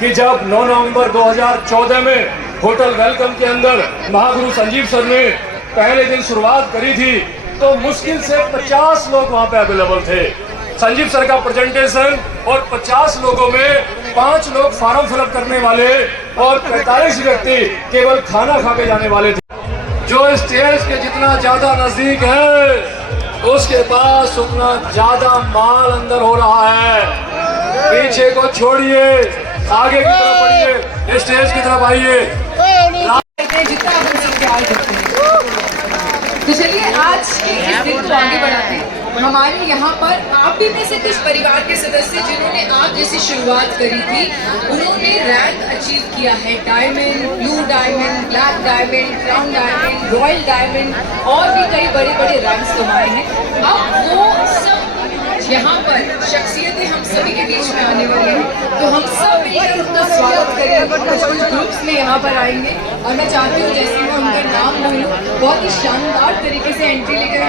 कि जब 9 नवंबर 2014 में होटल वेलकम के अंदर महागुरु संजीव सर ने पहले दिन शुरुआत करी थी तो मुश्किल से 50 लोग वहां पे अवेलेबल थे। संजीव सर का प्रेजेंटेशन और 50 लोगों में 5 लोग फॉर्म फिलअप करने वाले और 45 व्यक्ति केवल खाना खा के जाने वाले थे। जो स्टेज के जितना ज्यादा नजदीक है उसके पास उतना ज्यादा माल अंदर हो रहा है। पीछे को छोड़िए, आगे की तरफ बढ़िए, स्टेज की तरफ आइए। जितना हम सब प्यार करते हैं। तो चलिए आज के इस दिन को आगे बढ़ाते हैं। हमारे यहाँ पर आप भी में से कुछ परिवार के सदस्य जिन्होंने आप जैसी शुरुआत करी थी उन्होंने रैंक अचीव किया है। Diamond, blue diamond, black diamond, crown diamond, royal diamond और भी कई बड़े बड़े रैंक्स कमाए हैं। अब वो सब यहाँ पर शख्सियतें हम सभी के बीच में आने वाली हैं, तो हम सब मिलकर उनका स्वागत करेंगे। कुछ ग्रुप्स में यहाँ पर आएंगे और मैं चाहती हूँ जैसे मैं उनका नाम बोलूँ बहुत ही शानदार तरीके से एंट्री लेकर